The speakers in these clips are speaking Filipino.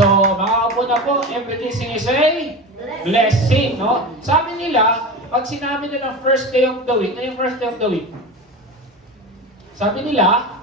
So, makakaupo na po, everything is a blessing, no? Sabi nila, pag sinabi nila first day of the week, ano yung first day of the week? Sabi nila,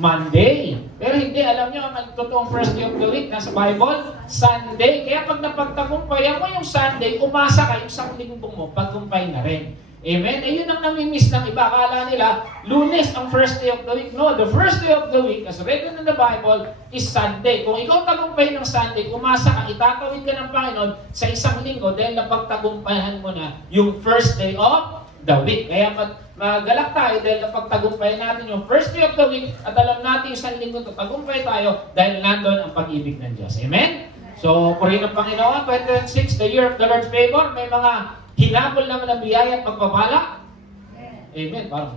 Monday. Pero hindi, alam nyo, ang totoong first day of the week, nasa Bible, Sunday. Kaya pag napagtagumpayan mo yung Sunday, umasa ka, yung isang linggo mo, pagkumpay na rin. Amen? Eh, yun ang namimiss ng iba. Akala nila, Lunes ang first day of the week. No, the first day of the week, as written in the Bible, is Sunday. Kung ikaw tagumpay ng Sunday, umasa ka, itatawid ka ng Panginoon sa isang linggo dahil napagtagumpayan mo na yung first day of the week. Kaya magalak tayo dahil napagtagumpay natin yung first day of the week at alam natin isang linggo tagumpay tayo dahil nandun ang pag-ibig ng Diyos. Amen? So, purihin ng Panginoon, 2026, the year of the Lord's favor, may mga hinabol naman ng biyaya at pagpapala. Amen. Parang,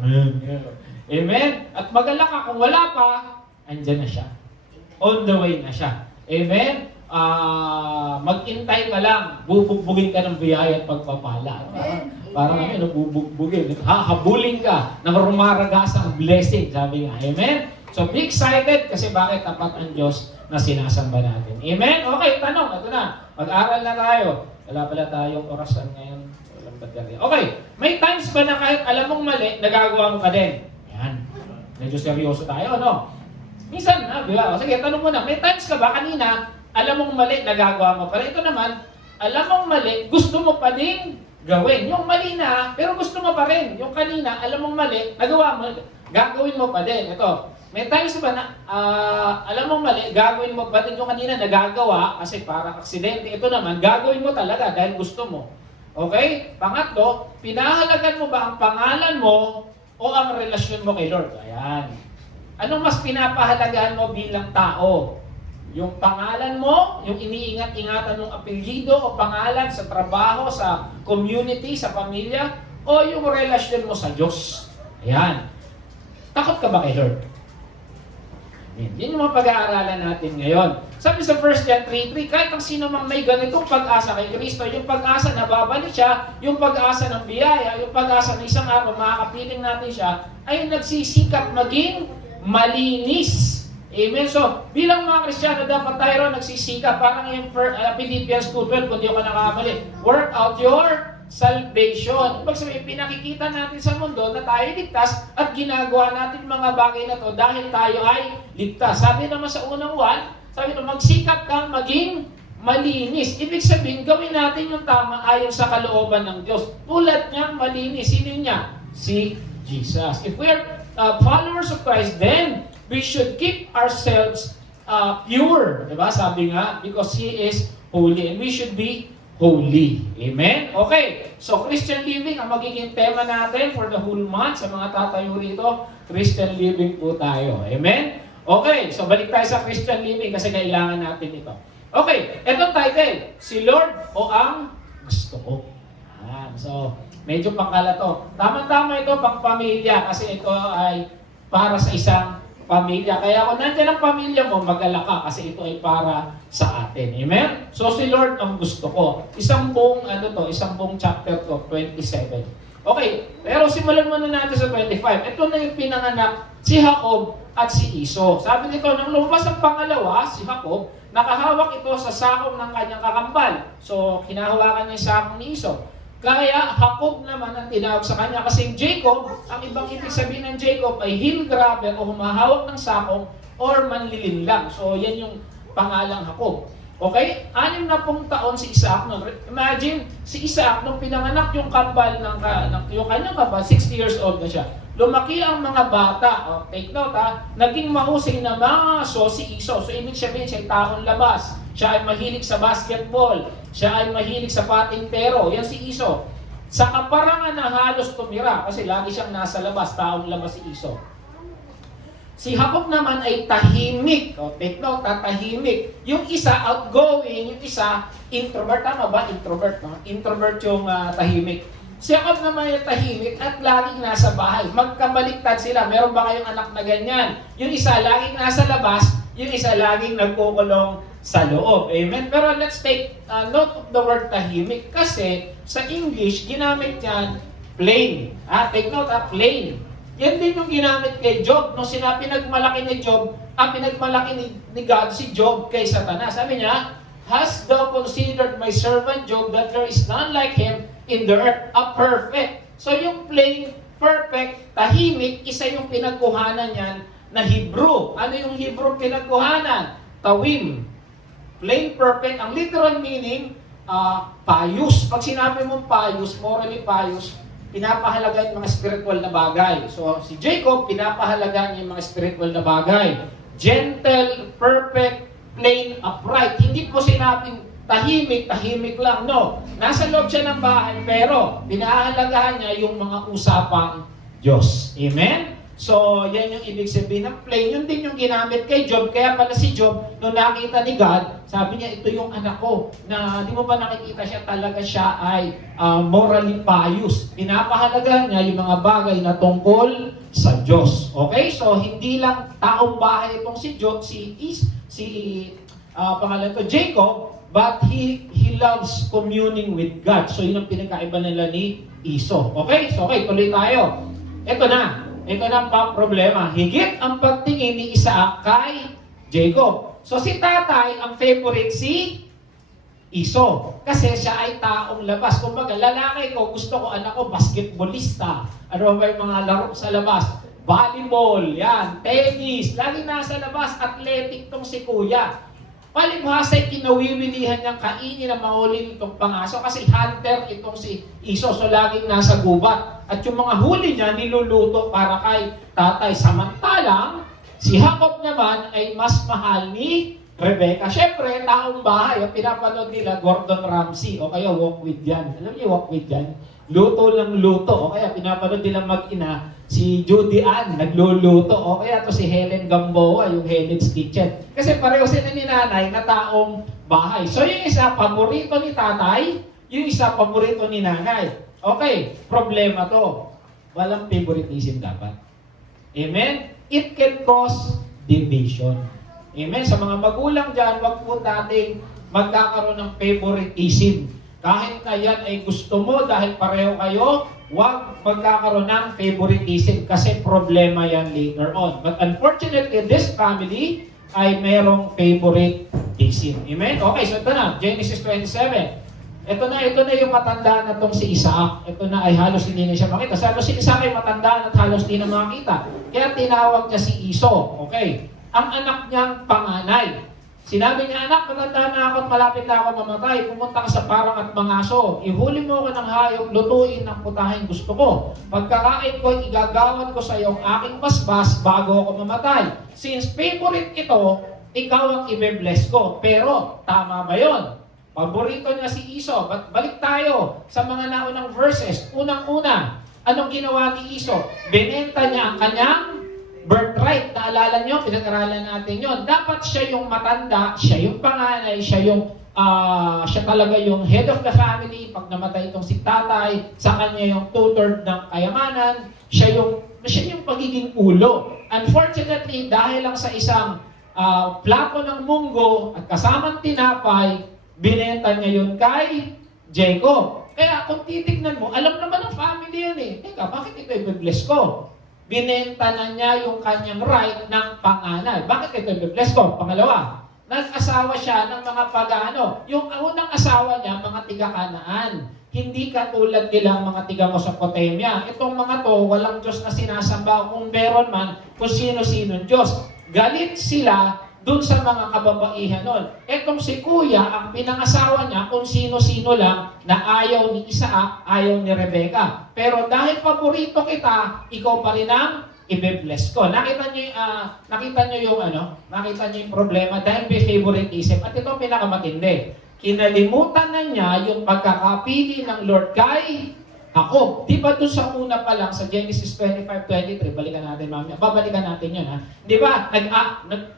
amen. At magalak ka, kung wala pa, andyan na siya. On the way na siya. Amen. Mag-intay ka lang, bubugbugin ka ng biyaya at pagpapala. Parang bubugbugin. Habulin ka ng rumaragasang blessing, sabi nga. Amen? So be excited kasi bakit tapat ang Diyos na sinasamba natin. Amen? Okay, tanong. Ito na. Mag-aral na tayo. Wala pala tayong orasan ngayon. Walang baterya. Okay, may times ba na kahit alam mong mali, nagagawa mo pa din? Yan. Medyo seryoso tayo, no? Minsan, di ba? Sige, tanong mo na. May times ka ba kanina, alam mong mali, nagagawa mo pa rin? Ito naman, alam mong mali, gusto mo pa din gawin. Yung mali na, pero gusto mo pa rin. Yung kanina, alam mong mali, nagawa mo, gagawin mo pa din. Ito, may times ba na, alam mong mali, gagawin mo pa din yung kanina nagagawa kasi parang aksidente. Ito naman, gagawin mo talaga dahil gusto mo. Okay? Pangatlo, pinahalagan mo ba ang pangalan mo o ang relasyon mo kay Lord? Ayan. Anong mas pinapahalagahan mo bilang tao? Yung pangalan mo, yung iniingat-ingatan mong apelyido o pangalan sa trabaho, sa community, sa pamilya, o yung relasyon mo sa Diyos. Ayan. Takot ka ba kay Lord? Yan yung mga pag-aaralan natin ngayon. Sabi sa 1 John 3:3, kahit ang sino mang may ganitong pag-asa kay Kristo, yung pag-asa na babalik siya, yung pag-asa ng biyaya, yung pag-asa ng isang araw, makakapiling natin siya, ay nagsisikap maging malinis. Amen. So, bilang mga Kristiyano, dapat tayo nagsisikap. Parang yung Philippians 2:12, kung di ako nakakamali. Work out your salvation. Ibig sabihin, pinakikita natin sa mundo na tayo ligtas at ginagawa natin mga bagay na to dahil tayo ay ligtas. Sabi naman sa unang 1, sabi naman, magsikap kang maging malinis. Ibig sabihin, gawin natin yung tama ayon sa kalooban ng Diyos. Tulad niyang malinis. Sino niya? Si Jesus. If we are followers of Christ, then we should keep ourselves pure. Diba? Sabi nga, because He is holy and we should be holy. Amen? Okay. So, Christian living ang magiging tema natin for the whole month. Sa mga tatayo rito, Christian living po tayo. Amen? Okay. So, balik tayo sa Christian living kasi kailangan natin ito. Okay. Itong title, si Lord o ang gusto ko. So, medyo pangkala to. Tama-tama ito pang pamilya kasi ito ay para sa isang pamilya. Kaya kung nandiyan ang pamilya mo, mag-alala ka kasi ito ay para sa atin. Amen? So si Lord ang gusto ko. Isang buong chapter to, 27. Okay, pero simulan muna natin sa 25. Ito na yung pinanganak si Jacob at si Esau. Sabi nito, nang lumabas ang pangalawa, si Jacob, nakahawak ito sa sakong ng kanyang kakambal. So, hinahawakan niya yung sakong ni Esau. Kaya Jacob naman ang tinawag sa kanya kasi Jacob, ang ibang ibig sabihin ng Jacob ay heel grabber o humahawak ng sakong or manlilinlang. So yan yung pangalang Jacob. Okay? 60 taon si Isaac. Imagine, si Isaac nung pinanganak yung kambal yung kanyang kambal, 60 years old na siya. Lumaki ang mga bata. Take note naging mahusay na mga si Esau. So ibig sabihin siya ay taong labas. Siya ay mahilig sa basketball. Siya ay mahilig sa patintero. Yan si Esau. Sa kaparangan na halos tumira kasi lagi siyang nasa labas, taong labas si Esau. Si Jacob naman ay tahimik. Take note, tahimik. Yung isa outgoing, yung isa introvert. Tama ba? Introvert. No? Introvert yung tahimik. Si Jacob naman ay tahimik at laging nasa bahay. Magkabaliktad sila. Meron ba kayong anak na ganyan? Yung isa laging nasa labas, yung isa laging nagkukulong sa loob. Amen? Pero let's take note of the word tahimik kasi sa English, ginamit yan plain. Take note, plain. Yan din yung ginamit kay Job. Nung pinagmalaki ni Job, pinagmalaki ni God si Job kay Satanas. Sabi niya, "Hast thou considered my servant Job, that there is none like him in the earth, a perfect." So yung plain, perfect, tahimik, isa yung pinagkuhanan niyan na Hebrew. Ano yung Hebrew pinagkuhanan? Tawim. Plain, perfect. Ang literal meaning, pious. Pag sinabi mong pious, morally pious, pinapahalaga yung mga spiritual na bagay. So, si Jacob, pinapahalaga niya yung mga spiritual na bagay. Gentle, perfect, plain, upright. Hindi po sinabing tahimik lang. No. Nasa loob siya ng bahay, pero pinahahalagahan niya yung mga usapang Diyos. Amen? So, yan yung ibig sabihin ng plain. Yun din yung ginamit kay Job. Kaya pala si Job, nung nakita ni God, sabi niya, ito yung anak ko. Na di mo ba nakikita siya, talaga siya ay morally pious. Pinapahalagahan niya yung mga bagay na tungkol sa Diyos. Okay? So, hindi lang taong bahay itong si Job, pangalan ko, Jacob, but he loves communing with God. So, yun ang pinagkaiba nila ni Esau. Okay? So, okay, tuloy tayo. Ito na ang problema. Higit ang pagtingin ni Isaac kay Jacob. So si tatay, ang favorite si Esau. Kasi siya ay taong labas. Kumbaga, lalaki ko, gusto ko, anak ko, basketballista. Ano ba yung mga laro sa labas? Volleyball, yan, tennis, lagi nasa labas, athletic tong si kuya. Palibhasa'y kinawiwilihan niyang kainin na mahuli itong pangaso kasi hunter itong si Esau. So laging nasa gubat. At yung mga huli niya niluluto para kay tatay. Samantalang si Jacob naman ay mas mahal ni Rebecca. Siyempre, taong bahay. Ang pinapanood nila, Gordon Ramsay. O kaya Walk with Jan. Alam niyo Walk with Jan? Luto lang luto. O kaya pinapanood nila mag-ina, si Judy Ann, nagluluto. O kaya to si Helen Gamboa, yung Helen's Kitchen. Kasi pareho sila ni nanay na taong bahay. So yung isa, paborito ni tatay. Yung isa, paborito ni nanay. Okay, problema to. Walang favoritism dapat. Amen? It can cause division. Amen? Sa mga magulang dyan, wag po nating magkakaroon ng favoritism. Kahit na yan ay gusto mo dahil pareho kayo, huwag magkakaroon ng favoritism kasi problema yan later on. But unfortunately, this family ay merong favoritism. Amen? Okay, so ito na, Genesis 27. Ito na yung matanda na tong si Isaac. Ito na ay halos hindi na siya makita. Sabi si Isaac ay matanda at halos hindi na makita. Kaya tinawag niya si Esau. Okay? Ang anak niyang panganay. Sinabi niya, anak, matanda na ako at malapit na ako mamatay. Pumunta ka sa parang at mangaso. Ihuli mo ako ng hayop, lutuin ng putahin gusto ko. Pagkakain ko, igagawan ko sa iyo ang aking basbas bago ako mamatay. Since favorite ito, ikaw ang i-bless ko. Pero, tama ba yun? Paborito niya si Esau. Balik tayo sa mga naunang verses. Unang-una, anong ginawa ni Esau? Binenta niya ang kanyang birthright. Naalala niyo, pinag-aralan natin yon. Dapat siya yung matanda, siya yung panganay, siya talaga yung head of the family. Pag namatay itong si tatay, sa kanya yung two-third ng kayamanan, siya yung pagiging ulo. Unfortunately, dahil lang sa isang plato ng munggo at kasamang tinapay, binenta niya yun kay Jacob. Kaya kung titignan mo, alam naman ng family yan eh. Teka, bakit ito i-bless ko? Binenta na niya yung kanyang right ng panganay. Bakit ito i-bless ko? Pangalawa, nag-asawa siya ng mga pagano. Yung unang asawa niya, mga tiga-Kanaan. Hindi katulad nilang mga tiga-Mesopotamia. Itong mga to, walang Diyos na sinasamba. Kung meron man, kung sino-sino Diyos. Galit sila dun sa mga kababaihan nun. Etong si kuya, ang pinangasawa niya, kung sino-sino lang, na ayaw ni Isaac, ayaw ni Rebecca. Pero dahil paborito kita, ikaw pa rin ang i-bless ko. Nakita niyo yung problema dahil may favoritism. At ito ang pinakamatindi. Kinalimutan na niya yung pagkakapili ng Lord kay Jacob. Di ba doon sa una pa lang, sa Genesis 25:23, balikan natin mamaya, babalikan natin yun ha. Di ba,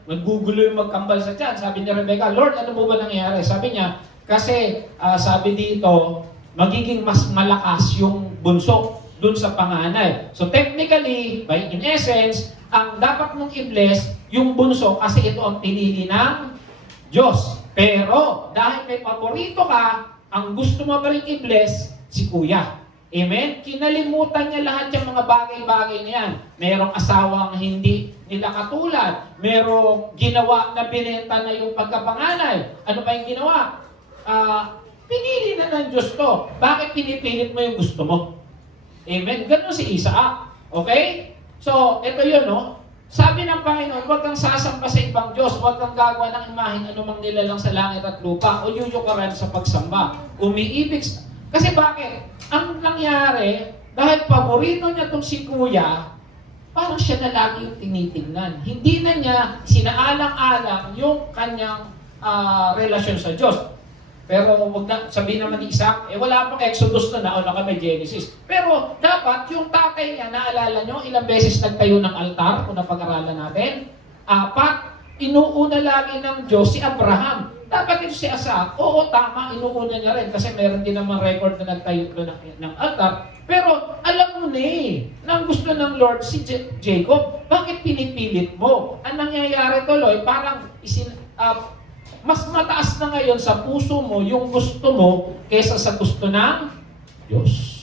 naggugulo yung magkambal sa tiyan. Sabi ni Rebecca, Lord, ano mo ba nangyari? Sabi niya, kasi sabi dito, magiging mas malakas yung bunso doon sa panganay. So technically, in essence, ang dapat mong i-bless yung bunso kasi ito ang pinili ng Diyos. Pero, dahil may paborito ka, ang gusto mo pa rin i-bless, si kuya. Amen? Kinalimutan niya lahat yung mga bagay-bagay na yan. Merong asawang hindi nila katulad. Merong ginawa na binenta na yung pagkapanganay. Ano pa yung ginawa? Pinili na ng Diyos to. Bakit pinipilit mo yung gusto mo? Amen? Ganun si Isaac. Okay? So, ito yun, no? Sabi ng Panginoon, huwag kang sasamba sa ibang Diyos, huwag kang gagawa ng imahen anumang nilalang sa langit at lupa, o yuyukaran sa pagsamba. Umiibig. Kasi bakit? Ang nangyari, dahil paborito niya itong si Kuya, parang siya na lagi yung tinitingnan. Hindi na niya sinaalang-alang yung kanyang relasyon sa Diyos. Pero wag na sabihin naman ni Isaac, wala pang Exodus na, nauna kami Genesis. Pero dapat yung tatay niya, naalala nyo, ilang beses nagtayo ng altar kung napag-aralan natin? 4, inuuna lagi ng Diyos si Abraham. Dapat ito si Isaac, oo tama, inuuna niya rin kasi meron din naman record na nagtayo ng altar. Pero alam mo na ang gusto ng Lord si Jacob, bakit pinipilit mo? Ang nangyayari tuloy, parang mas mataas na ngayon sa puso mo yung gusto mo kaysa sa gusto ng Diyos.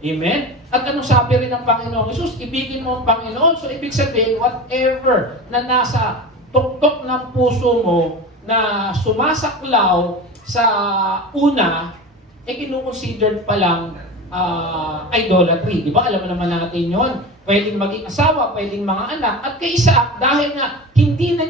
Amen? At anong sabi rin ng Panginoon Jesus? Ibigin mo ang Panginoon. So, ibig sabihin, whatever na nasa tuktok ng puso mo na sumasaklaw sa una, kinukonsidered pa lang idolatry. Di ba? Alam naman natin yon. Pwedeng maging asawa, pwedeng mga anak. At kay Isaac, dahil nga hindi na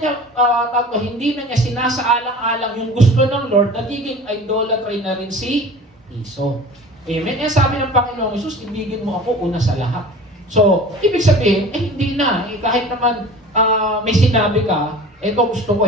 niya sinasaalang-alang yung gusto ng Lord, nagiging idolatry na rin si Esau. Amen? Sabi ng Panginoon Jesus, ibigin mo ako una sa lahat. So, ibig sabihin, hindi na. Kahit naman may sinabi ka, ito gusto ko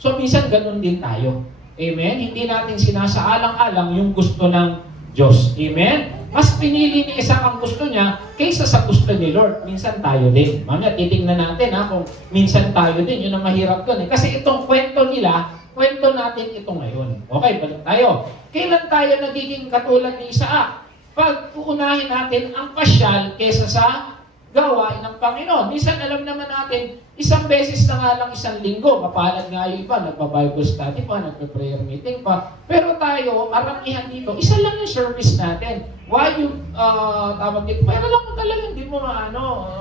So, minsan ganun din tayo. Amen? Hindi natin sinasaalang-alang yung gusto ng Diyos. Amen? Mas pinili ni Isaac ang gusto niya kaysa sa gusto ni Lord. Minsan tayo din. Mamaya titingnan natin kung minsan tayo din. Yun ang mahirap doon. Kasi itong kwento nila, kwento natin ito ngayon. Okay, balik tayo. Kailan tayo nagiging katulad ni Isaac? Pag uunahin natin ang pasyal kaysa sa gawain ng Panginoon. Minsan alam naman natin, isang beses na nga lang isang linggo, mapalad nga yung iba, nagpa-Bible study pa, nagpa-prayer meeting pa. Pero tayo, karamihan dito, isa lang yung service natin. Why yung tawag dito? Pero lang kung talagang hindi mo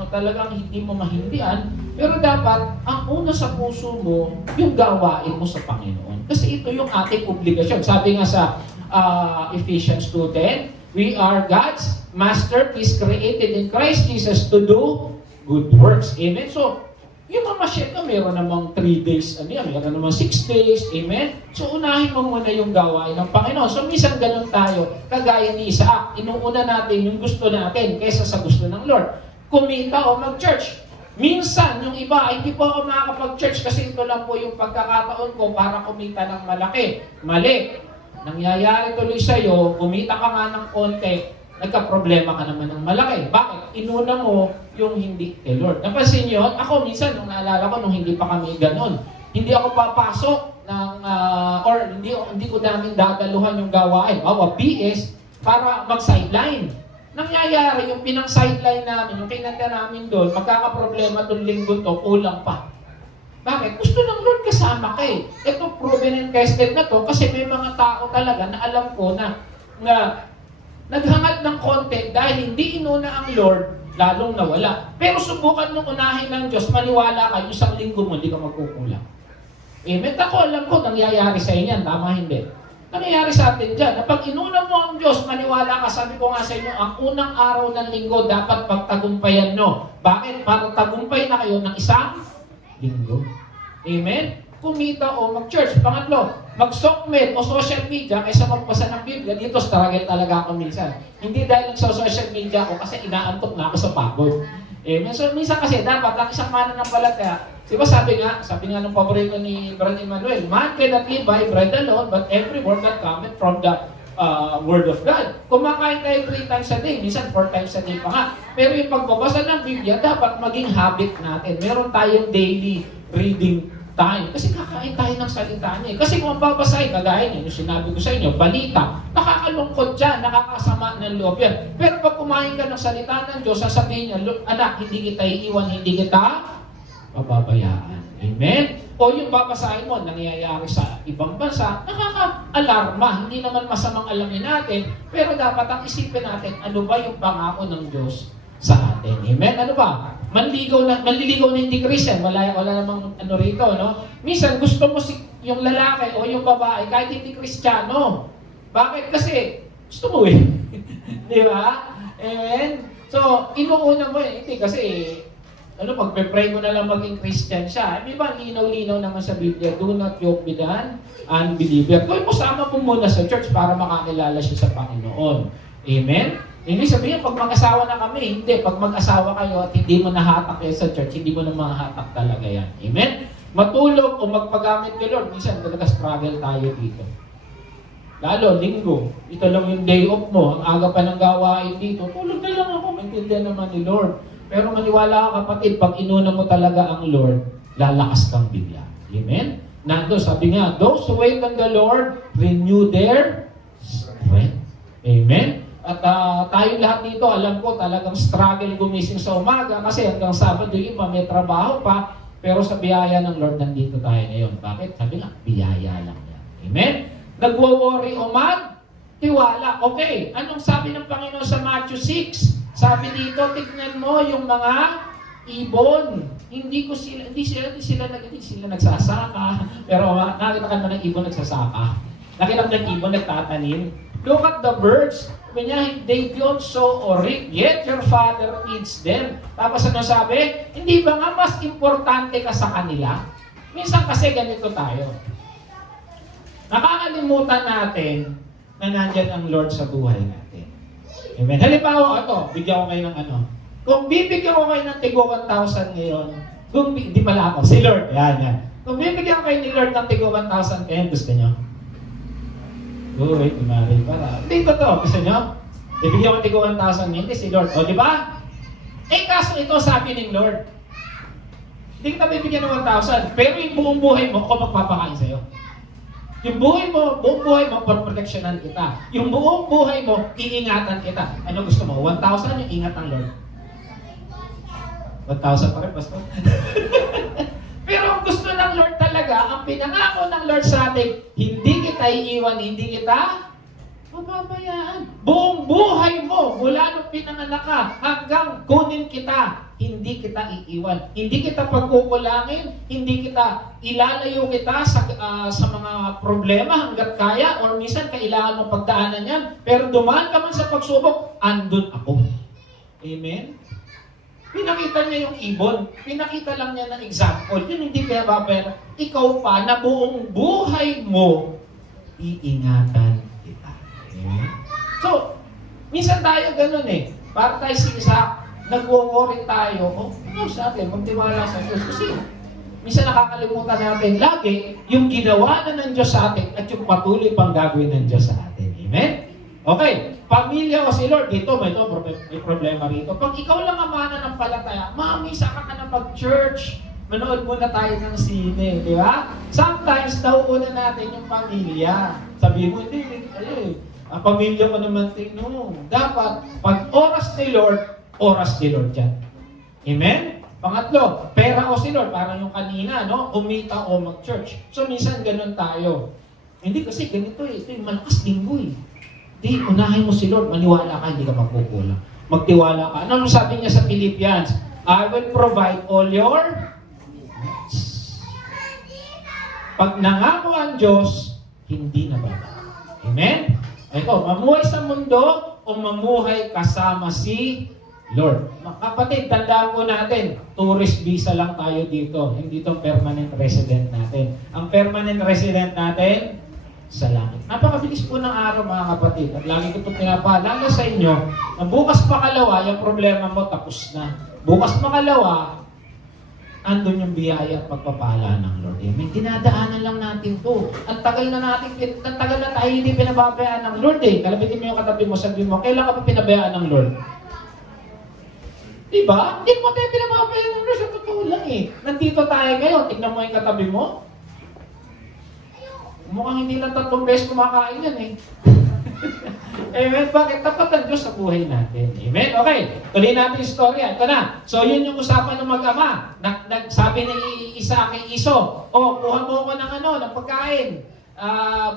talagang hindi mo mahindian. Pero dapat, ang una sa puso mo, yung gawain mo sa Panginoon. Kasi ito yung ating obligasyon. Sabi nga sa Ephesians 2:10, we are God's masterpiece created in Christ Jesus to do good works. Amen? So, yung mamasyet na meron namang 3 days, meron namang 6 days. Amen? So, unahin mo muna yung gawain ng Panginoon. So, minsan ganun tayo, kagaya ni Isaac. Inuuna natin yung gusto natin kaysa sa gusto ng Lord. Kumita o mag-church. Minsan, yung iba, hindi po ako makakapag-church kasi ito lang po yung pagkakataon ko para kumita ng malaki. Mali. Nangyayari tuloy sa'yo, kumita ka nga ng konti, nagka-problema ka naman ng malaki. Bakit? Inuna mo yung hindi kay Lord. Napansin nyo, ako minsan, nung naalala ko, nung hindi pa kami ganon, hindi ako papasok ng, or hindi ko namin dadaluhan yung gawain, BS, para mag-sideline. Nangyayari, yung pinang-sideline namin, yung kinanta namin doon, magkakaproblema itong linggo to, kulang pa. Bakit? Gusto ng Lord kasama ka Ito proven and tested na to kasi may mga tao talaga na alam ko na naghangad ng konti dahil hindi inuna ang Lord, lalong nawala. Pero subukan mong unahin ng Diyos, maniwala ka, yung isang linggo mo, hindi ka magkukulang. Amen? Ako alam ko, nangyayari sa inyo, tama hindi? Nangyayari sa atin dyan, na pag inuna mo ang Diyos, maniwala ka, sabi ko nga sa inyo, ang unang araw ng linggo, dapat pagtagumpayan nyo. Bakit? Para tagumpay na kayo ng isang linggo. Amen? Kumita o mag-church. Pangatlo, mag-sokmed o social media kaysa magbasa ng Biblia. Dito, struggle talaga ako minsan. Hindi dahil sa social media ako kasi inaantok na ako sa pagod. Amen? So, minsan kasi dapat ang isang mananampalataya, diba sabi nga ng paborito ni Brother Emmanuel, man cannot live by bread alone, but every word that cometh from the Word of God. Kumakain tayo 3 times a day, minsan 4 times a day pa nga. Pero yung pagbabasa ng Biblia, dapat maging habit natin. Meron tayong daily reading time. Kasi kakain tayo ng salita niya. Kasi kung babasahin, kagaya niya, yung sinabi ko sa inyo, balita, nakakalungkot dyan, nakakasama ng loob yan. Pero pag kumain ka ng salita ng Diyos, sasabihin niya, anak, hindi kita iiwan, hindi kita pababayaan. Amen? O yung babasahin mo, nangyayari sa ibang bansa, nakaka-alarma. Hindi naman masamang alamin natin, pero dapat ang isipin natin, ano ba yung pangako ng Diyos sa atin? Amen? Ano ba? Manliligaw na hindi Christian. Wala namang ano rito, no? Minsan, gusto mo yung lalaki o yung babae, kahit hindi Kristiyano. Bakit? Kasi, gusto mo eh. Di ba? Amen? So, inuuna mo eh. Hindi kasi, pagpe-pray mo na lang maging Christian siya. Di ba, linaw-linaw naman sa Biblia, do not yoke with an unbeliever. Kung musama po muna sa church para makakilala siya sa Panginoon. Amen? Hindi sabihin, pag mag-asawa na kami, hindi. Pag mag-asawa kayo at hindi mo nahatak kayo sa church, hindi mo na mahatak talaga yan. Amen? Matulog o magpagamit kay Lord, minsan talaga struggle tayo dito. Lalo, linggo. Ito lang yung day off mo. Ang aga pa ng gawain dito. Tulog na lang ako. Maintindihan naman ni Lord. Pero maniwala ka kapatid, pag inuna mo talaga ang Lord, lalakas kang bigla. Amen? Nando, sabi nga, those who wait on the Lord, renew their strength. Amen? At tayo lahat dito, alam ko talagang struggle gumising sa umaga kasi hanggang Sabado yung iba may trabaho pa. Pero sa biyaya ng Lord, nandito tayo ngayon. Bakit? Sabi nga, biyaya lang yan. Amen? Nagwo-worry o tiwala. Okay, anong sabi ng Panginoon sa Matthew 6? Sabi dito, tignan mo yung mga ibon. Hindi sila nagsasaka. Pero nakita ka naman ng ibon nagsasaka. Nakita mo ng ibon nagtatanim. Look at the birds. They don't sow or reap, yet your Father eats them. Tapos ano sabi? Hindi ba nga mas importante ka sa kanila? Minsan kasi ganito tayo. Nakakalimutan natin na nandyan ang Lord sa buhay natin. Amen. Halimbawa, bigyan ko kayo ng Kung bibigyan ko kayo ng tigo 1,000 ngayon, di pala ako, si Lord, yan. Kung bibigyan ko kayo ni Lord ng tigo 1,000 ngayon, gusto nyo? Uy, kumari para. Hindi totoo, gusto nyo? Bibigyan ko ng tigo 1,000 ngayon, si Lord. O, di ba? Kaso ito sabi ng Lord, hindi kita bibigyan ng 1,000, pero yung buong buhay mo, ako magpapakain sa'yo. Yung buong buhay mo, proteksyonan kita. Yung buong buhay mo, iingatan kita. Ano gusto mo? 1,000 yung ingat ng Lord. 1,000 pa rin, Pastor. Pero ang gusto ng Lord talaga, ang pinangako ng Lord sa atin, hindi kita iiwan, hindi kita mababayaan. Buong buhay mo, mula nung pinanganak ka, hanggang kunin kita, hindi kita iiwan. Hindi kita pagkukulangin, hindi kita ilalayo kita sa mga problema hanggat kaya, or minsan kailangan mong pagdaanan yan. Pero dumaan ka man sa pagsubok, andun ako. Amen? Pinakita niya yung ibon. Pinakita lang niya ng example. Yun hindi kaya pero ikaw pa na buong buhay mo, iingatan kita. Amen? So, minsan tayo ganun eh. Para tayo sisak, nagwo-worry tayo. Sa atin, magtiwala sa Diyos. Kasi, minsan nakakalimutan natin lagi yung ginawa na ng Diyos sa atin at yung patuloy pang gagawin ng Diyos sa atin. Amen? Okay. Pamilya o si Lord, dito may problema rito. Pag ikaw lang ang mananampalataya, misa ka na pag-church, manood muna tayo ng sine, di ba? Sometimes, nauuna natin yung pamilya. Sabi mo, hindi, ang pamilya ko naman, no. Dapat, pag oras ni Lord yan. Amen? Pangatlo, pera o si Lord, parang yung kanina, no? Umita o mag-church. So, minsan ganun tayo. Hindi kasi ganito ito yung malakas linggo eh. Di, unahin mo si Lord, maniwala ka, hindi ka magkukulang. Magtiwala ka. Ano sabi niya sa Philippians? I will provide all your needs. Pag nangako ang Diyos, hindi na bababa. Amen? Ito, mamuhay sa mundo o mamuhay kasama si Lord. Kapatid, tandaan po natin, tourist visa lang tayo dito. Hindi itong permanent resident natin. Ang permanent resident natin, sa langit. Napakabilis po ng araw mga kapatid. At lagi ko ito pinapaalala sa inyo na bukas pakalawa, yung problema mo tapos na. Bukas pakalawa, andun yung biyaya at pagpapala ng Lord. Amen. Dinadaanan lang natin to. Ang tagal na tayo hindi pinababayaan ng Lord eh. Kalabitin mo yung katabi mo, sabi mo, kailan ka pa pinabayaan ng Lord? Diba? Hindi mo tayo pinababayaan ng Lord. Sa totoo lang eh. Nandito tayo ngayon. Tignan mo yung katabi mo. Mukhang hindi lang 3 beses kumakain yan eh. Amen? Bakit? Tapat ang Diyos sa buhay natin. Amen? Okay. Tuloy natin yung storya. Ito na. So, yun yung usapan ng mag-ama. Nagsabi ni isa kay Iso, kuha mo ko ng pagkain.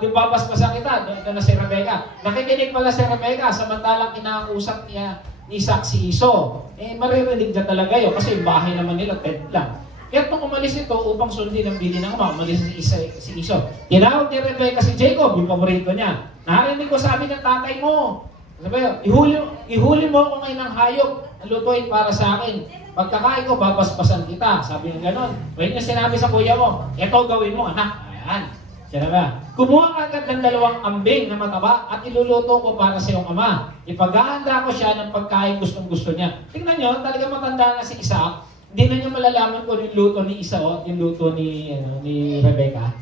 Bibabasbasan kita. Ito na si Rebecca. Nakikinig pala si Rebecca samantalang inausap niya ni Isaac si Iso. Maririnig niya talaga yun kasi yung bahay naman nila, tent lang. Kaya nung umalis ito upang sundin ang bili ng ama, umalis si Iso. Tinawag ni Rebecca si Jacob, yung paborito niya. Narinig ko sabi ng tatay mo, sabi, ihuli mo ako ngayon ng hayop, lutuin para sa akin. Pagkakain ko, babasbasan kita. Sabi niya gano'n. Pwede niya sinabi sa kuya mo, eto gawin mo, anak. Ayan. Siya ba? Kumuha ka agad ng 2 ambing na mataba at iluluto ko para sa iyong ama. Ipaghahanda ko siya ng pagkain gustong-gusto niya. Tingnan niyo, talaga matanda na si Isaac. Hindi na niya malalaman kung yung luto ni Isao, yung luto ni Rebecca.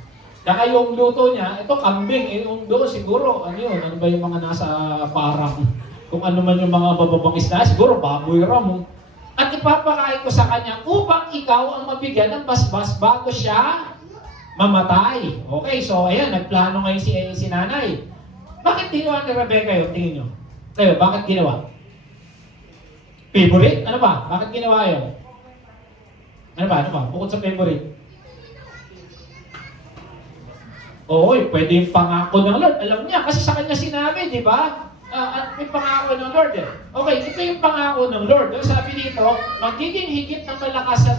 Kaya yung luto niya, ito kambing, yung doon siguro, ano ba yung mga nasa parang, kung ano man yung mga bababangis na, siguro baboy ram. At ipapakain ko sa kanya upang ikaw ang mabigyan ng basbas bago siya mamatay. Okay, so ayan, nagplano ngayon si nanay. Bakit ginawa ni Rebecca yun? Tingin nyo. Kayo, bakit ginawa? Favorite? Ano ba? Bakit ginawa yun? Ano ba? Bukod sa favorite. Oo, pwede yung pangako ng Lord. Alam niya, kasi sa kanya sinabi, di ba? At may pangako ng Lord eh. Okay, ito yung pangako ng Lord. Sabi dito, magiging higit ng malakas at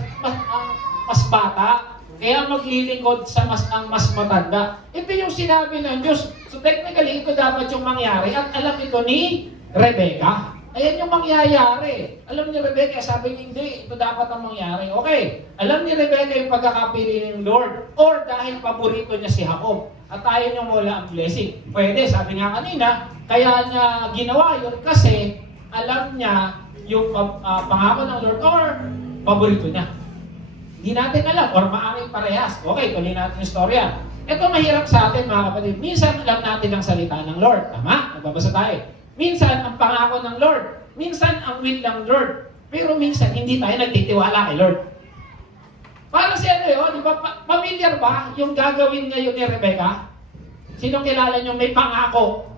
mas bata, kaya maglilingkod sa mas matanda. Ito yung sinabi ng Diyos. So technically, ito dapat yung mangyari. At alam ito ni Rebecca. Ayan yung mangyayari. Alam ni Rebecca, sabi niya, hindi, ito dapat ang mangyari. Okay, alam ni Rebecca yung pagkakapili ng Lord or dahil paborito niya si Jacob at tayo niyang wala ang blessing. Pwede, sabi nga kanina, kaya niya ginawa yun kasi alam niya yung pangako ng Lord or paborito niya. Hindi natin alam or maaaring parehas. Okay, tuloy natin yung storya. Ito mahirap sa atin mga kapatid. Minsan alam natin ang salita ng Lord. Tama? Nagbabasa tayo. Minsan, ang pangako ng Lord. Minsan, ang will ng Lord. Pero minsan, hindi tayo nagtitiwala kay Lord. Parang si di ba? Familiar ba yung gagawin ngayon ni Rebecca? Sinong kilala nyo may pangako?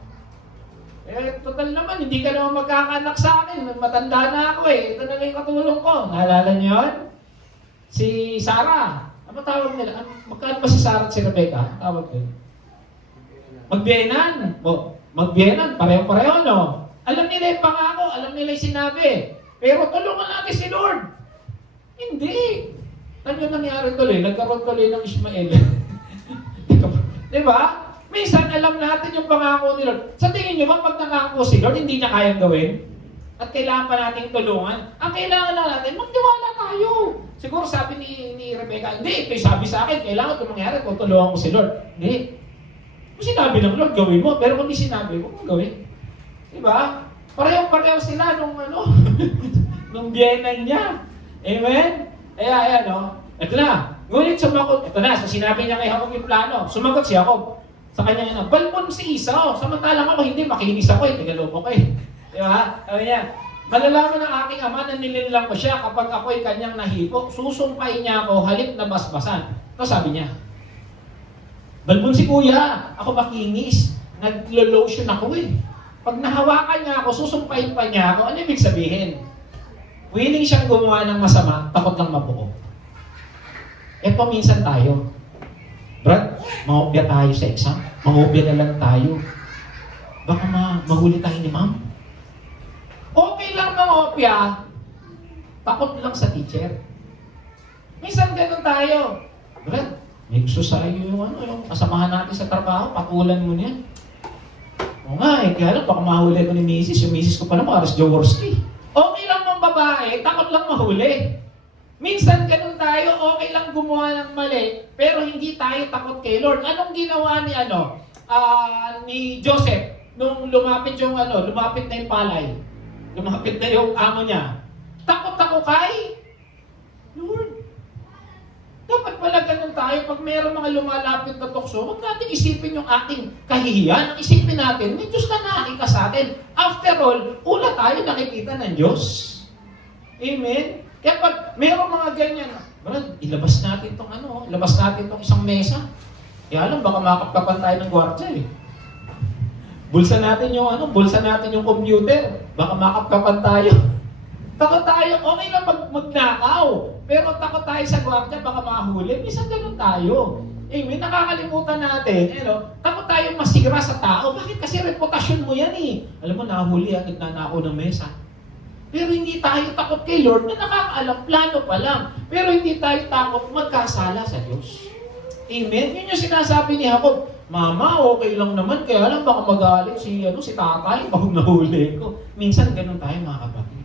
Total naman, hindi ka naman magkakanak sa akin. Matanda na ako eh. Ito na lang yung katulong ko. Naalala nyo yun? Si Sarah. Ano tawag nila? Magkano ba si Sarah at si Rebecca? Tawag nila. Magbiyenan. Magbiyenan, pareho-pareho, no? Alam nila yung pangako, alam nila yung sinabi. Pero tulungan natin si Lord. Hindi. Ano yung nangyari tuloy? Nagkaroon tuloy ng Ishmael. Di ba? Minsan, alam natin yung pangako ni Lord. Sa tingin nyo ba, pag nangako si Lord, hindi niya kayang gawin? At kailangan pa natin tulungan? Ang kailangan na natin, magtiwala tayo. Siguro sabi ni Rebecca, hindi, ito'y sabi sa akin, kailangan ito mangyari kung tulungan mo si Lord. Hindi. Kung sinabi ng Lord, gawin mo. Pero kung di sinabi, huwag mong gawin. Diba? Pareho-pareho sila nung biyenan niya. Amen? Kaya, ito na. Ngunit sumagot. Ito na, so sinabi niya kay Jacob yung plano. Sumagot si Jacob. Sa kanya balbon si Esau. Samantalang ako, hindi, makinis ako eh. Tigaloko ko eh. Diba? Sabi niya, malalaman ng aking ama na nililang ko siya kapag ako'y kanyang nahipo, susumpay niya ako halip na basbasan. Ito sabi niya. Balbon si kuya, ako makinis. Naglo-lotion ako eh. Pag nahawakan niya ako, susumpahin pa niya ako. Ano ibig sabihin? Willing siyang gumawa ng masama, takot lang mabuo. Ito minsan tayo. Brad, mangopya tayo sa exam. Mangopya na lang tayo. Baka mahuli tayo ni ma'am. Okay lang mangopya. Takot lang sa teacher. Minsan ganun tayo. Brad, may gusto sa'yo yung kasamahan natin sa trabaho, patulan mo niya. O nga kaya lang, baka mahuli ko ni Mrs. Yung Mrs. ko pa naman, Aras Jaworski. Okay lang mong babae, takot lang mahuli. Minsan ganun tayo, okay lang gumawa ng mali, pero hindi tayo takot kay Lord. Anong ginawa ni Joseph nung lumapit na yung palay? Lumapit na yung amo niya. Takot ako kay Lord. Dapat pala ganun tayo, pag mayroong mga lumalapit na tukso, huwag natin isipin yung ating kahihiyan. Ang isipin natin, may Diyos na nakikita sa atin. After all, una tayo nakikita ng Diyos. Amen? Kaya pag mayroong mga ganyan, Brad, ilabas natin itong isang mesa. Kaya alam, baka makapkapan tayo ng gwardiya eh. Bulsa natin yung bulsa natin yung computer. Baka makapkapan tayo. Takot tayo, okay lang magnakaw. Pero takot tayo sa gwardiya, baka mahuli. Minsan ganun tayo. Amen, nakakalimutan natin. Takot tayong masira sa tao. Bakit? Kasi reputasyon mo yan eh. Alam mo, nahuli ang nagnanakaw ng mesa. Pero hindi tayo takot kay Lord na nakakaalam, plano pa lang. Pero hindi tayo takot magkasala sa Diyos. Amen? Yun yung sinasabi ni Jacob. Mama, okay lang naman, kaya lang baka magalit si tatay pag nahuli ko. Minsan ganun tayo mga kapatid.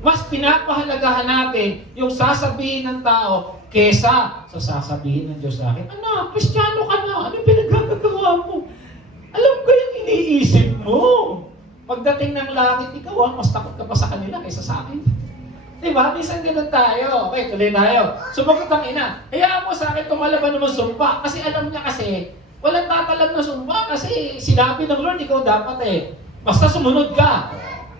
Mas pinapahalagahan natin yung sasabihin ng tao kesa sa sasabihin ng Diyos sa akin. Anak, Kristiyano ka na, ano pinagkakagawa mo? Alam ko yung iniisip mo. Pagdating ng langit, ikaw mas takot ka pa sa kanila kaysa sa akin. Diba? Minsan ganun tayo. Okay, tuloy tayo. Sumagot ang ina. Hayaan mo sa akin tumalaban naman sumpa. Kasi alam niya kasi, walang tatalag na sumpa kasi sinabi ng Lord, ikaw dapat basta sumunod ka.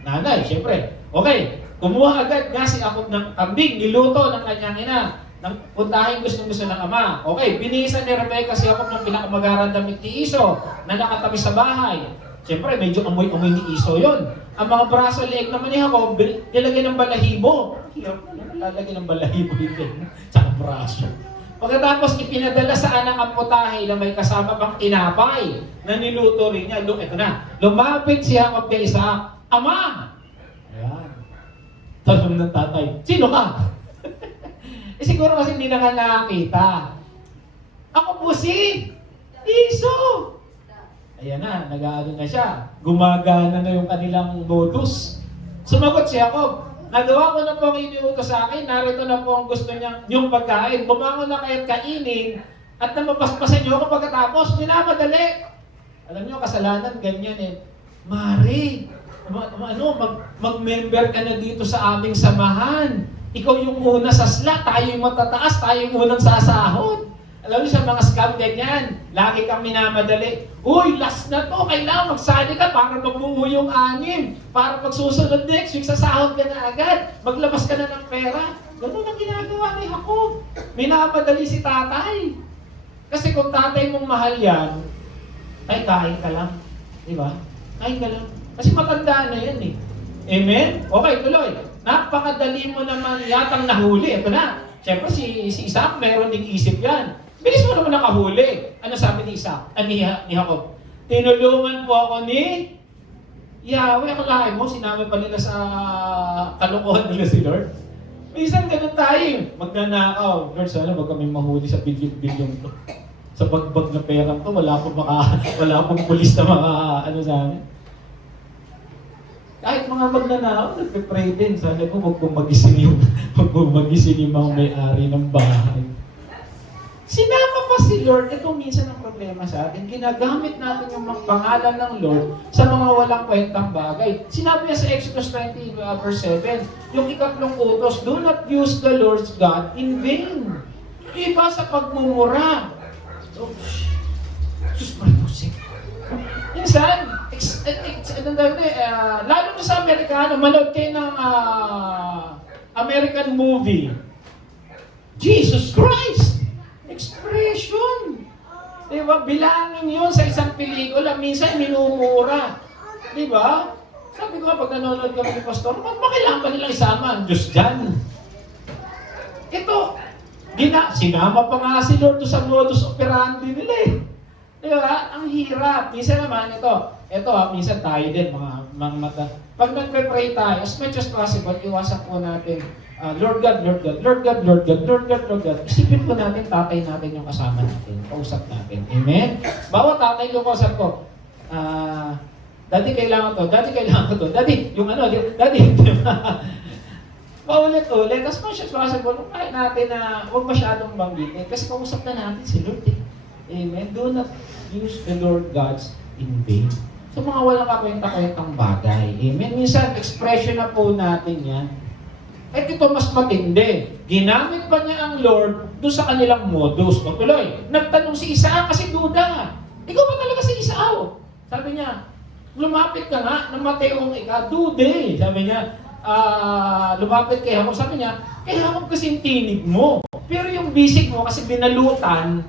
Nanay, syempre. Okay, kumuha agad nga si Jacob ng kambing, niluto ng kanyang ina. Nang puntahin gusto ng ama. Okay, binihisan ni Rebecca si Jacob ng pinakamagaran damit ni Iso na nakatabi sa bahay. Siyempre, medyo amoy-amoy ni Iso yon. Ang mga braso leeg naman ni Jacob, nilagyan ng balahibo. Hirap na, lalagyan ng balahibo din sa braso. Pagkatapos ipinadala sa anak ang putahe na may kasama pang tinapay na niluto rin niya. Ito na, lumapit si Jacob kay Isaac, Ama! Ayan. Tanong ng tatay, sino ka? Siguro kasi hindi na nga nakakita. Ako po si Iso. Ayan na, nag-aano na siya. Gumagana na yung kanilang modus. Sumagot si Jacob, nagawa ko na po ang iniutos sa akin, narito na po ang gusto niyang yung pagkain. Bumangon na kayo't kainin at namapaspasan niyo ako pagkatapos, minamadali. Alam niyo, kasalanan ganyan Mari, mag-member ka na dito sa aming samahan. Ikaw yung una sa slot, tayo yung matataas, tayo yung unang sasahod. Alam niyo sa mga scam ganyan, lagi kang minamadali. Uy, last na to, kailangan magsali ka para magbuo yung anim. Para pagsusunod next week, sasahod ka na agad. Maglabas ka na ng pera. Ganun ang ginagawa ni Jacob. Minamadali si tatay. Kasi kung tatay mong mahal yan, ay kain ka lang. Di ba? Kain ka lang. Kasi matanda na yan Amen? Okay, tuloy. Napakadali mo naman yatang nahuli. Ito na. Siyempre si Isaac, meron ding isip yan. Bilis mo naman nakahuli. Ano sabi ni Isaac? Ni Jacob? Tinulungan po ako ni Yahweh. Akalain mo, sinama pa nila sa kalokohan nila si Lord. Minsan ganun tayo. Magnanakaw. Lord, sana wag kami mahuli sa bilyon-bilyon to. Sa bagbag na perang to, wala pong pulis na sa amin. Kahit mga magnanakaw, nagpe-pray din. Sana po, wag pong magising yung mga may-ari ng bahay. Sinama pa si Lord. Ito minsan ang problema sa atin. Ginagamit natin yung pangalan ng Lord sa mga walang kwentang bagay. Sinabi niya sa Exodus 20 verse 7, yung ikatlong utos, do not use the Lord's God in vain. Iba sa pagmumura. Diyos Martusik. Minsan, lalo na sa Amerikano, manood kayo ng American movie. Jesus Christ! Expression! Diba? Bilangin yun sa isang pelikula. Minsan, minumura. Diba? Sabi ko pag nanonood kami ni Pastor, kailangan ba nilang isama ang Diyos dyan? Ito, sinama pa nga si Lord sa modus operandi nila Diba? Ang hirap. Minsan naman, minsan tayo din, mga mata. Pag nagpe-pray tayo, as much as possible, iwasan po natin, Lord God, Lord God, Lord God, Lord God, Lord God, Lord God. Isipin po natin, tatay natin yung kasama natin, kausap natin. Amen? Bawat tatay yung kausap ko, Daddy, kailangan to. Daddy, kailangan ko to. Daddy, Daddy, paulit-ulit. As much as possible, kaya natin na huwag masyadong banggitin. Kasi kausap na natin si Lord. Amen? Do not use the Lord God's in vain. So mga walang kakwenta-kwentang bagay. Amen? Minsan, expression na po natin yan. At ito mas matindi. Ginamit pa niya ang Lord doon sa kanilang modus. O tuloy, nagtanong si Isaac kasi duda. Ikaw ba talaga si Isaac? Sabi niya, lumapit ka nga, namatay ang dude. Sabi niya, lumapit kay Jacob. Sabi niya, kay Jacob kasi yung tinig mo. Pero yung bisig mo kasi binalutan,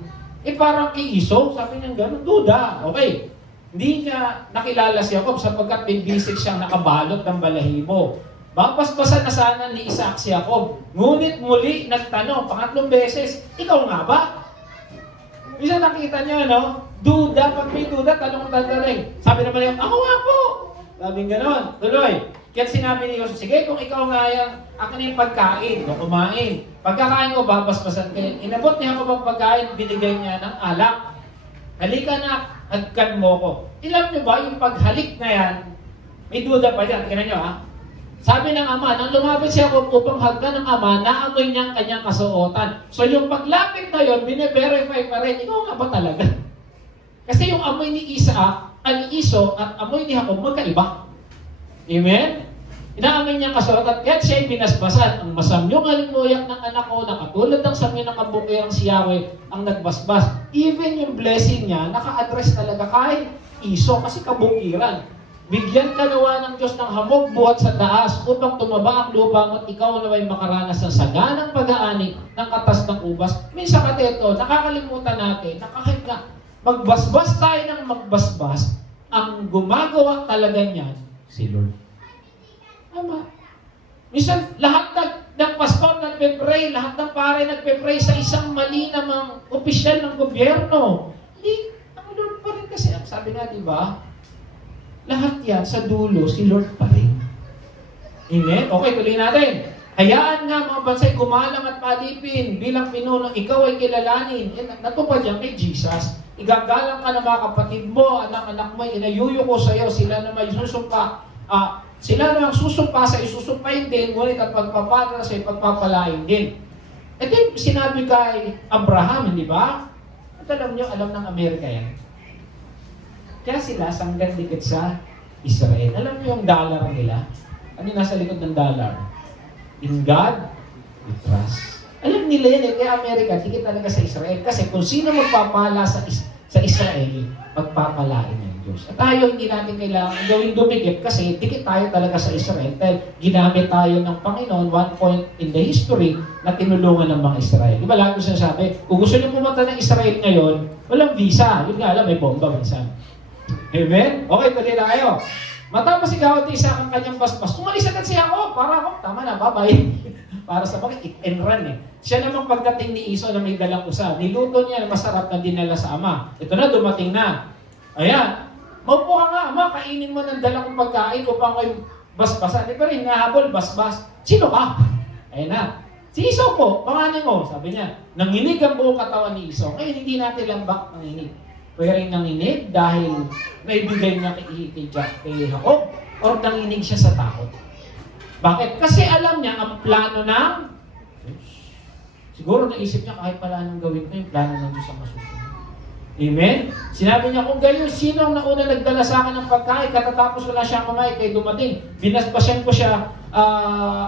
parang kay Iso. Sabi niya gano'n, duda. Okay. Hindi niya nakilala si Jacob sapagkat may bisig siyang nakabalot ng balahibo. Mapaspasan na sana ni Isaac si Jacob. Ngunit muli nagtanong, pangatlong beses, ikaw nga ba? Minsan nakita niyo, no? Duda, pag may duda, tanong. Sabi naman niya, ako nga po. Sabi gano'n, tuloy. Kaya sinabi ni Joseph, sige, kung ikaw nga yan, akin yung pagkain, o kumain. Pagkakain ko, babasbasan kayo. Inabot niya ako bang pagkain, binigay niya ng alak. Halika na, hagkan mo ko. Ilam niyo ba, yung paghalik na yan, may duda pa dyan. Tingnan niyo, ha? Sabi ng ama, nang lumapit siya upang hagkan ng ama, naamoy niya ang kanyang kasuotan. So yung paglapit na yun, bine-verify pa rin, ikaw nga ba talaga? Kasi yung amoy ni Isaac, ni Iso, at amoy ni Jacob, magkaiba. Amen? Inaamin niya kasuotan, kaya't siya'y binasbasan. Ang masamyong halimuyak ng anak ko, na katulad ng samyo ng kabukirang si Yahweh, ang nagbasbas. Even yung blessing niya, naka-address talaga kay Iso, kasi kabukiran. Bigyan ka nawa ng Diyos ng hamog buhat sa taas upang tumaba ang lupa at ikaw na may makaranas ng saganang pag-aani ng katas ng ubas. Minsan kateto, nakakalimutan natin, kahit na magbasbas tayo ng magbasbas, ang gumagawa talaga niyan, si Lord. Tama. Minsan, lahat ng pastor nagpe-pray, lahat ng pare nagpe-pray sa isang mali namang opisyal ng gobyerno. Hindi, ang Lord pa rin kasi, sabi nga, di ba? Lahat yan, sa dulo, si Lord pa rin. Amen? Okay, tuloy natin. Hayaan nga mga bansay gumalang at palipin bilang pinuno, ikaw ay kilalanin. Natupad yan kay Jesus. Igagalang ka ng mga kapatid mo, anak mo, inayuyo ko sa iyo, sila na may susumpa. Sila na ang susumpa sa iyo, susumpain din, ngunit at pagpapala sa iyo, pagpapalain din. Ito yung sinabi kay Abraham, hindi ba? At alam nyo, alam ng Amerika yan. Kaya sila sanggan dikit sa Israel. Alam niyo yung dollar nila? Ano yung nasa likod ng dollar? In God, we trust. Alam nila yan eh. Kaya Amerika, dikit talaga sa Israel. Kasi kung sino magpapala sa Israel, magpapalain ng Diyos. At tayo, hindi natin kailangan gawing dumikit kasi dikit tayo talaga sa Israel. Dahil ginamit tayo ng Panginoon, one point in the history, na tinulungan ng mga Israel. Di ba lagi ko sinasabi, kung gusto niyo pumunta ng Israel ngayon, walang visa. Yun nga alam, may bomba minsan. Amen? Okay, tuloy na kayo. Matapos ikaw at Isaac ang kanyang basbas, umalis agad siya ako, para ako, tama na, bye-bye. Para sa bakit, eat and run eh. Siya namang pagdating ni Iso na may dalang usa, niluto niya na masarap na dinala sa ama. Ito na, dumating na. Ayan, maupo ka nga, ama, kainin mo ng dalang pagkain upang may basbasan. Di pa rin, nahabol, basbas. Sino ka? Ayan na. Si Iso po, pangalan mo, sabi niya. Nanginig ang buong katawan ni Iso. Ngayon, hindi natin lambak nanginig. Pwede nanginig dahil naibigay niya kay Jacob o nanginig siya sa takot. Bakit? Kasi alam niya ang plano ng Diyos. Siguro naisip niya kahit pala anong gawin ko, yung plano ng Diyos ang masusunod. Amen? Sinabi niya, kung gayon, sino ang nauna nagdala sa akin ng pagkain, katatapos ko na siya kumain, kay dumating. Binasbasyan ko siya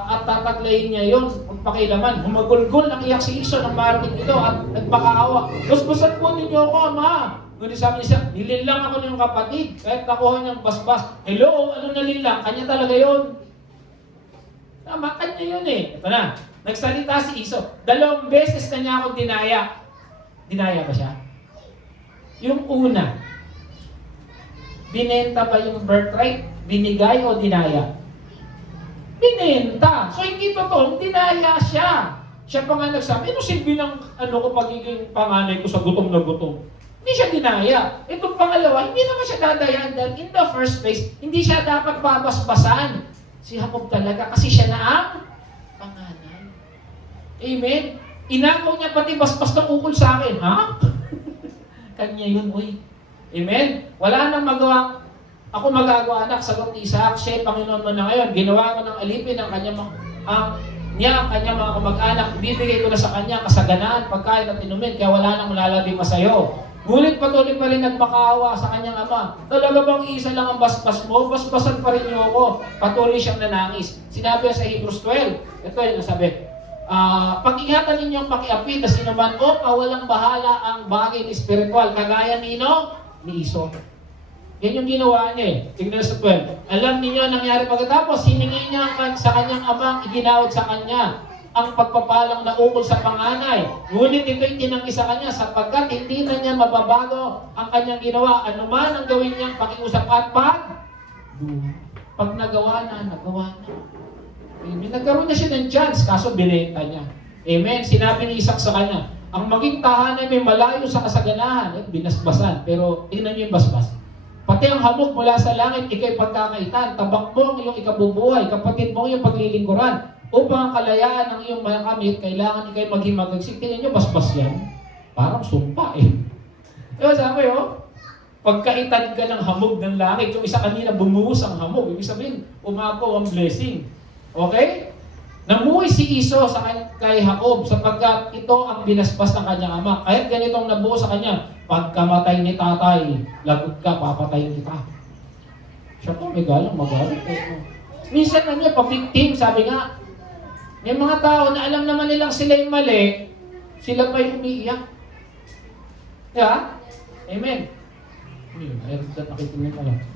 at tataglayin niya yun, magpakilaman. Humagulgol, nakiyak si Iso ng marinig ito at nagpakaawa. Basbasan po ninyo ako, ama. Ngunit sabi niya, nilinlang ako ng kapatid, kahit nakuha niyang basbas. Hello, ano nalinlang? Kanya talaga yun. Tama, kanya yun eh. Ito na, nagsalita si Iso. 2 beses na niya ako dinaya. Dinaya ba siya? Yung una, binenta ba yung birthright? Binigay o dinaya? Binenta. So hindi totoong dinaya siya. Siya pa nga nagsabi, ano silbi ng ko pagiging panganay ko sa gutom na gutom? Hindi siya dinaya. Itong pangalawa, hindi naman siya dadayaan dahil in the first place, hindi siya dapat babasbasan. Si Jacob talaga kasi siya na ang panganay. Amen? Inakaw niya pati basbas na ukol sa akin. Ha? Kanya yun, uy. Amen? Wala nang magawang, ako magagawa anak, sagot ni Isaac, siya Panginoon mo na ngayon. Ginawa ko ng alipin ang kanyang ang kanyang mga kamag-anak. Ibibigay ko na sa kanya kasaganaan, pagkain at inumin, kaya wala nang lalabing masayo. Ngunit patuloy pa rin nagmakaawa sa kanyang ama. Talaga bang isa lang ang basbas mo? Basbasan pa rin niyo ako. Patuloy siyang nanangis. Sinabi sa Hebrews 12. Ito yung nasabi. Pag-ingatan ninyo ang pakiapi na sinuman o kawalang bahala ang bagay ni spiritual. Kagaya nino ni Iso. Yan yung ginawa niya eh. Tingnan sa 12. Alam niyo nangyari pagkatapos, hiningi niya sa kanyang amang iginawad sa kanya ang pagpapalang naukol sa panganay. Ngunit ito'y tinanggi sa kanya sapagkat hindi na niya mababago ang kanyang ginawa. Ano man ang gawin niyang pakiusap at pag nagawa na. Amen. Nagkaroon na siya ng chance, kaso binenta niya. Amen. Sinabi ni Isaac sa kanya, ang maging tahanan may malayo sa kasaganahan. Binasbasan. Pero tingnan niyo yung basbas. Pati ang hamog mula sa langit, ikay pagkakaitan. Tabak mo ang iyong ikabubuhay. Kapatid mo ang iyong paglilingkuran. Upang ang kalayaan ng iyong makamit, kailangan ikay maghimagagsik. Tingnan nyo, basbas yan. Parang sumpa eh. Diba sabi pagkaitan ka ng hamog ng langit, yung isa kanina bumuhos ang hamog. Ibig sabihin, umapaw ang blessing. Okay? Namuhay si Esau kay Jacob sapagkat ito ang binasbas ng kanyang ama. Kahit ganitong nabuo sa kanya, pagkamatay ni tatay, lagot ka, papatayin kita. Siya po, may galang magalit. Minsan na niya, pa-victim, sabi nga, may mga tao na alam naman nilang sila yung mali, sila pa yung umiiyak. Yeah? Amen.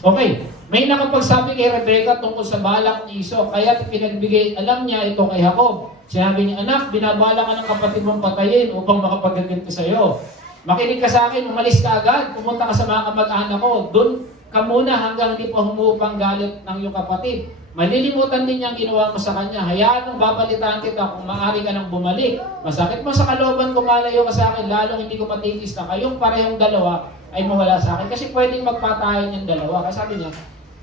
Okay. May nakapagsabi kay Rebecca tungkol sa balak ni Esau, kaya pinagbigay, alam niya ito kay Jacob. Sinabi niya, anak, binabala ka ng kapatid mong patayin upang makapagaganti sa iyo. Makinig ka sa akin, umalis ka agad, pumunta ka sa mga kamag-anak ko. Doon ka muna hanggang hindi pa humuupang galit ng iyong kapatid. Malilimutan din niya ang ginawa mo sa kanya. Hayaan mong babalitaan kita kung maaari ka nang bumalik. Masakit mo sa kalooban kung malayo ka sa akin, lalong hindi ko matitis na kayong parehong dalawa ay mawala sa akin. Kasi pwedeng magpatayan yung dalawa. Kasi sabi niya,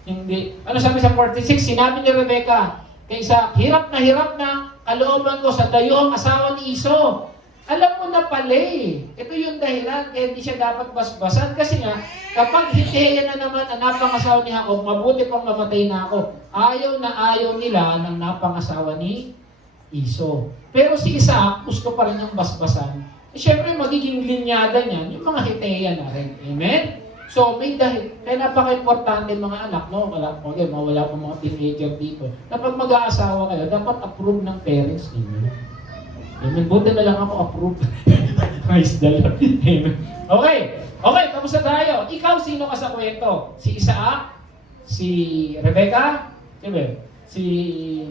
hindi. Ano sabi sa 46? Sinabi ni Rebecca, kay Isaac, hirap na kalooban ko sa dayong asawa ni Esau. Alam mo na pala ito yung dahilan kaya hindi siya dapat basbasan. Kasi nga, kapag hindi na naman ang napangasawa ni Jacob, mabuti pang mamatay na ako. Ayaw nila ng napangasawa ni Esau. Pero si Isaac, gusto pa rin yung basbasan. Siyempre, magiging linyada niyan, yung mga Hiteya na rin. Amen? So, may dahil. Kaya napaka-importante mga anak, no? Okay, mawala pa mga teenager dito. Na pag mag-aasawa kayo, dapat approve ng parents ninyo. Amen. Buti na lang ako approve. Praise the Lord. Amen. Okay, tapos na tayo. Ikaw, sino ka sa kwento? Si Isaac? Si Rebecca? Si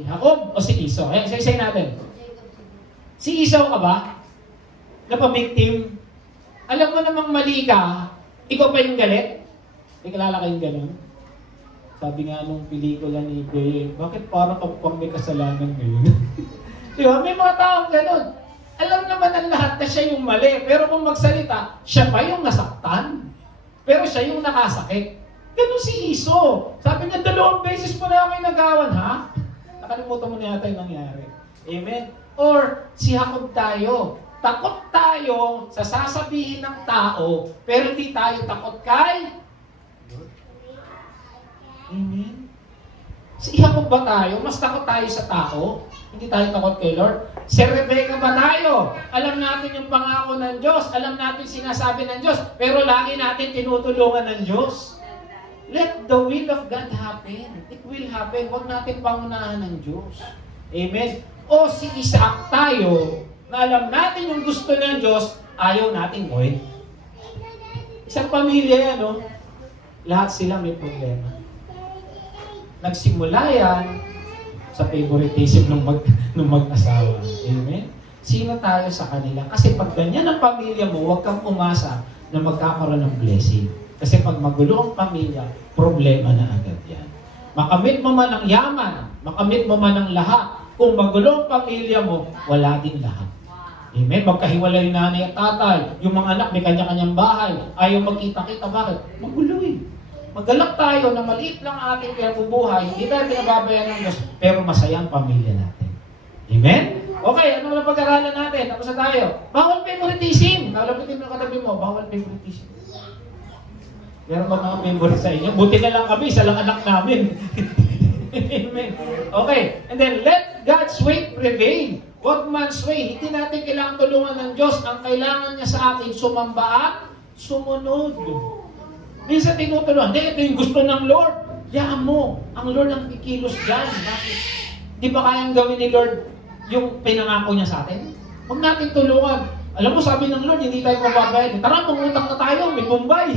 Jacob? O si Esau? Ayan, isa-isay natin. Si Esau ka ba? Napabiktim? Alam mo namang mali ka, ikaw pa yung galit? May kilala kayong ganun? Sabi nga nung pelikula ni Bey, bakit parang ako pang may kasalanan ngayon? Diba? May mga taong ganun. Alam naman ang lahat na siya yung mali. Pero kung magsalita, siya pa yung nasaktan. Pero siya yung nakasakit. Ganun si Esau. Sabi niya, 2 beses mo na ako yung nagawan, ha? Nakalimutan mo na yata yung nangyari. Amen? Or, si Jacob tayo. Takot tayo sa sasabihin ng tao, pero hindi tayo takot kay Lord. Amen? Si Jacob ba tayo? Mas takot tayo sa tao? Hindi tayo takot kay Lord. Si Rebecca ba tayo? Alam natin yung pangako ng Diyos. Alam natin sinasabi ng Diyos. Pero lagi natin tinutulungan ng Diyos. Let the will of God happen. It will happen. Huwag natin pangunahan ng Diyos. Amen? O si Isaac tayo, na alam natin yung gusto ng Diyos, ayaw natin gawin. Isang pamilya yan, no? Lahat sila may problema. Nagsimula yan sa favoritism ng mag-asawa. Amen? Sino tayo sa kanila? Kasi pag ganyan ang pamilya mo, huwag kang umasa na magkakaroon ng blessing. Kasi pag magulo ang pamilya, problema na agad yan. Makamit mo man ang yaman, makamit mo man ang lahat, kung magulo ang pamilya mo, wala din lahat. Amen? Magkahiwalay yung nanay at tatay, yung mga anak may kanya-kanyang bahay, ayaw magkita-kita. Bakit? Magulo eh. Magalak tayo na maliit lang ating pinabubuhay, hindi tayo pinababayan ng Diyos, pero masaya ang pamilya natin. Amen? Okay, ano na pag-aralan natin? Tapos na tayo. Bawal favoritism. Kalapitin mo katabi mo, bawal favoritism. Meron ba mga favorite sa inyo? Buti na lang kami, isa lang anak namin. Amen. Okay, and then let God's way prevail. Huwag man's way. Hindi natin kailangan tulungan ng Diyos. Ang kailangan niya sa atin, sumamba at sumunod. Minsan tinutulungan, ito yung gusto ng Lord. Yaan mo. Ang Lord ang kikilos dyan. Bakit? Di ba kayang gawin ni Lord yung pinangako niya sa atin? Huwag natin tulungan. Alam mo, sabi ng Lord, hindi tayo mababayad. Tara, mangutang na tayo, may Bombay.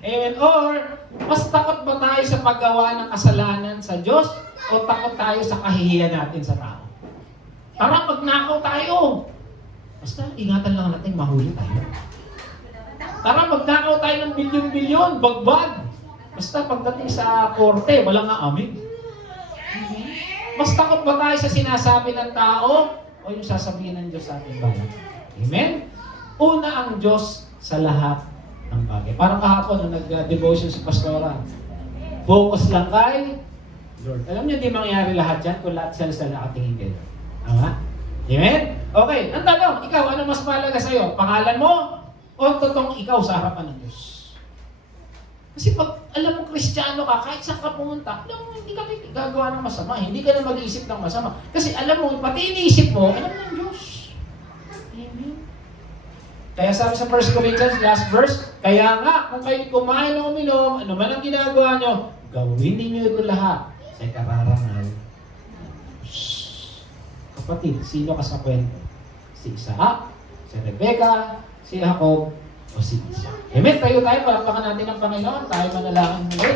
Amen. Or, mas takot ba tayo sa paggawa ng kasalanan sa Diyos o takot tayo sa kahihiyan natin sa tao? Tara, magnakaw tayo. Basta ingatan lang natin mahuli tayo. Tara, magnakaw tayo ng bilyon-bilyon, bagbag. Basta pagdating sa korte, walang aamin. Mas takot ba tayo sa sinasabi ng tao o yung sasabihin ng Diyos sa ating bayan? Amen? Una ang Diyos sa lahat ng bagay. Parang kahapon nung nag-devotion si Pastora, focus lang kay Lord. Alam niyo, hindi mangyayari lahat yan kung lahat sila nakatingin kayo. Tama? Amen? Okay, ang tanong, ikaw, ano mas mahalaga sa'yo? Pangalan mo o totoong ikaw sa harapan ng Diyos? Kasi pag alam mo Kristiyano ka, kahit saan ka pumunta, alam mo, hindi ka gagawa ng masama. Hindi ka na mag-iisip ng masama. Kasi alam mo, pati iniisip mo, alam ng Diyos. Amen? Kaya sabi sa 1 Corinthians, last verse, kaya nga, kung kayo kumain o uminom, ano man ang ginagawa nyo, gawin ninyo ito lahat sa kararangal. Kapatid, sino ka sa kwento? Si Isaac, si Rebecca, si Jacob, o si Isa. Amen? Tayo, palakpakan natin ang Panginoon. Tayo manalangin muli.